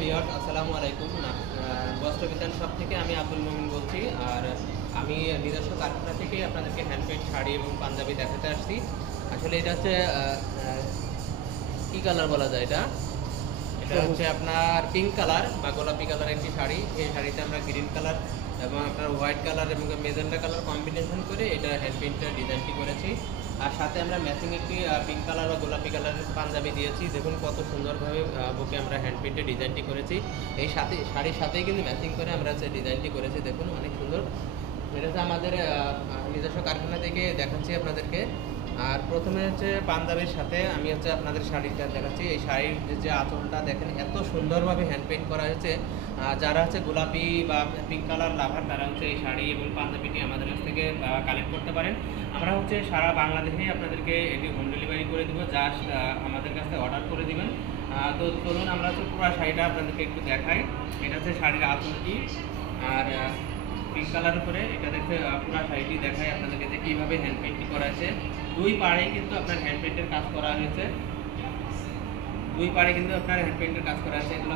Viewers, আসসালামু আলাইকুম। বস্ত্র বিতান শপ থেকে আমি আব্দুল মোমিন বলছি। আর আমি নিজস্ব কারখানা থেকে আপনাদেরকে হ্যান্ডমেড শাড়ি এবং পাঞ্জাবি দেখাতে আসছি। আসলে এটা হচ্ছে কী কালার বলা যায়, এটা এটা হচ্ছে আপনার পিঙ্ক কালার বা গোলাপি কালার একটি শাড়ি। এই শাড়িতে আমরা গ্রিন কালার এবং আপনার হোয়াইট কালার এবং মেজেন্ডা কালার কম্বিনেশন করে এটা হ্যান্ড প্রিন্টের ডিজাইনটি করেছি। আর সাথে আমরা ম্যাচিং একটি পিঙ্ক কালার বা গোলাপি কালারের পাঞ্জাবি দিয়েছি। দেখুন কত সুন্দরভাবে বুকে আমরা হ্যান্ড প্রিন্টের ডিজাইনটি করেছি। এই সাথে শাড়ির সাথেই কিন্তু ম্যাচিং করে আমরা যে ডিজাইনটি করেছি, দেখুন অনেক সুন্দর। এটা হচ্ছে আমাদের নিজস্ব কারখানা থেকে দেখাচ্ছি আপনাদেরকে। আর প্রথমে হচ্ছে পাঞ্জাবির সাথে আমি হচ্ছে আপনাদের শাড়িটা দেখাচ্ছি। এই শাড়ির যে আঁচলটা দেখেন এত সুন্দরভাবে হ্যান্ড পেইন্ট করা হয়েছে। যারা হচ্ছে গোলাপি বা পিঙ্ক কালার লাভার তারা হচ্ছে এই শাড়ি এবং পাঞ্জাবিটি আমাদের কাছ থেকে কালেক্ট করতে পারেন। আমরা হচ্ছে সারা বাংলাদেশেই আপনাদেরকে এটি হোম ডেলিভারি করে দেবো, জাস্ট আমাদের কাছে অর্ডার করে দেবেন। তো চলুন আমরা হচ্ছে পুরো শাড়িটা আপনাদেরকে একটু দেখাই। এটা হচ্ছে শাড়ির আঁচলটি, আর পিঙ্ক কালার উপরে এটা দেখতে পুরো শাড়িটি দেখায় আপনাদেরকে যে কীভাবে হ্যান্ড পেইন্টিং করা আছে। দুই পাড়ে কিন্তু আপনার হ্যান্ড পেইন্টের কাজ করা হয়েছে। দুই পাড়ে কিন্তু আপনার হ্যান্ড পেইন্টের কাজ করা আছে। এগুলো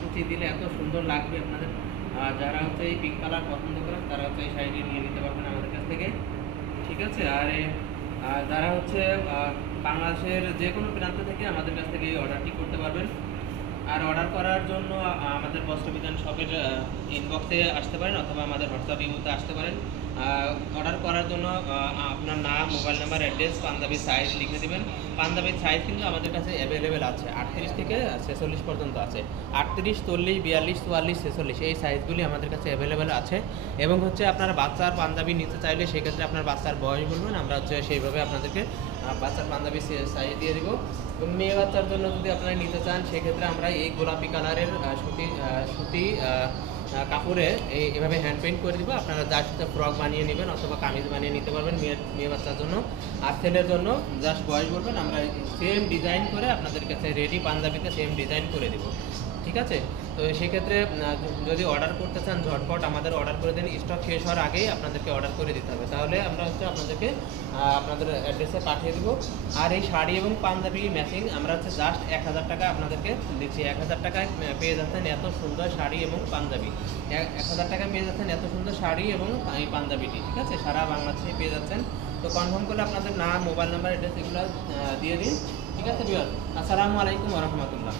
কুচি দিলে এত সুন্দর লাগবে আপনাদের। যারা হচ্ছে এই পিঙ্ক কালার পছন্দ করেন তারা হচ্ছে এই শাড়িটি নিয়ে নিতে পারবেন আমাদের কাছ থেকে, ঠিক আছে। আর যারা হচ্ছে বাংলাদেশের যে কোনো প্রান্ত থেকে আমাদের কাছ থেকে এই অর্ডারটি করতে পারবেন। আর অর্ডার করার জন্য আমাদের বস্ত্র বিতান শপের ইনবক্সে আসতে পারেন অথবা আমাদের হোয়াটসঅ্যাপ ইমোতে আসতে পারেন। অর্ডার করার জন্য আপনার নাম, মোবাইল নাম্বার, অ্যাড্রেস, পাঞ্জাবির সাইজ লিখে দেবেন। পাঞ্জাবির সাইজ কিন্তু আমাদের কাছে অ্যাভেলেবেল আছে, 38 থেকে 46 পর্যন্ত আছে। 38, 40, 42, 44, 46 এই সাইজগুলি আমাদের কাছে অ্যাভেলেবেল আছে। এবং হচ্ছে আপনার বাচ্চার পাঞ্জাবি নিতে চাইলে সেক্ষেত্রে আপনার বাচ্চার বয়স বলবেন, আমরা হচ্ছে সেইভাবে আপনাদেরকে বাচ্চার পাঞ্জাবি সাইজ দিয়ে দেবো। এবং মেয়ে বাচ্চার জন্য যদি আপনারা নিতে চান সেক্ষেত্রে আমরা এই গোলাপি কালারের সুতি কাপড়ে এভাবে হ্যান্ড পেইন্ট করে দিব। আপনারা জাস্ট ফ্রক বানিয়ে নেবেন অথবা কামিজ বানিয়ে নিতে পারবেন মেয়ে বাচ্চার জন্য। আর ছেলের জন্য জাস্ট বয়স বলবেন, আমরা সেম ডিজাইন করে আপনাদের কাছে রেডি পাঞ্জাবিতে সেম ডিজাইন করে দেবো, ঠিক আছে। তো সেক্ষেত্রে যদি অর্ডার করতে চান ঝটপট আমাদের অর্ডার করে দেন, স্টক শেষ হওয়ার আগেই আপনাদেরকে অর্ডার করে দিতে হবে, তাহলে আমরা হচ্ছে আপনাদেরকে আপনাদের অ্যাড্রেসে পাঠিয়ে দেবো। আর এই শাড়ি এবং পাঞ্জাবি ম্যাচিং আমরা হচ্ছে জাস্ট 1000 টাকা আপনাদেরকে দিচ্ছি। 1000 টাকায় পেয়ে যাচ্ছেন এত সুন্দর শাড়ি এবং পাঞ্জাবি। 1000 টাকায় পেয়ে যাচ্ছেন এত সুন্দর শাড়ি এবং এই পাঞ্জাবিটি, ঠিক আছে। সারা বাংলাদেশে পেয়ে যাচ্ছেন। তো কনফার্ম করলে আপনাদের নাম, মোবাইল নাম্বার, অ্যাড্রেস এগুলো দিয়ে দিন, ঠিক আছে ভিউয়ার। আসসালামু আলাইকুম ওয়া রাহমাতুল্লাহ।